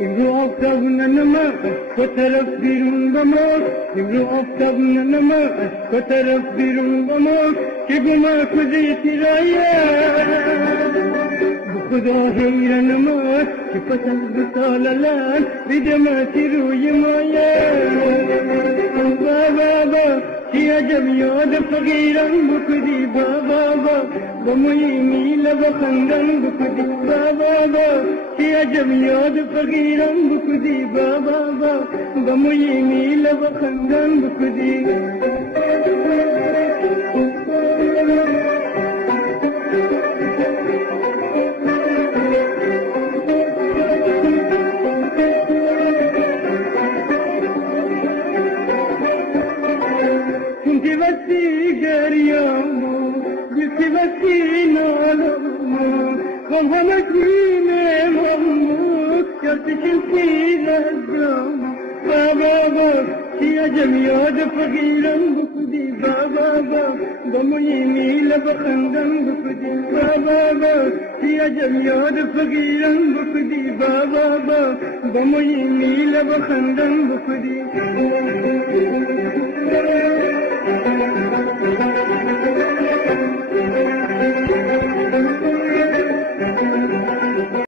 امرو آفتاب ننما و طرف بیرون بماز امرو آفتاب ننما و طرف بیرون بماز که گما کجی تیرایه خدا حیران ما که پسند سالالان بدماتی روی مایه بابا چی عجب یاد فقیران بکدی بابا بموی میل بخندن بکدی بابا چی عجب یاد فقیران بکدی بابا بموی میل بخندن بکدی جمياد فقيرا بكدي بابا بمي ميل بخندن بكدي بابا يا جمياد فقيرا بكدي بابا بمي ميل بخندن بكدي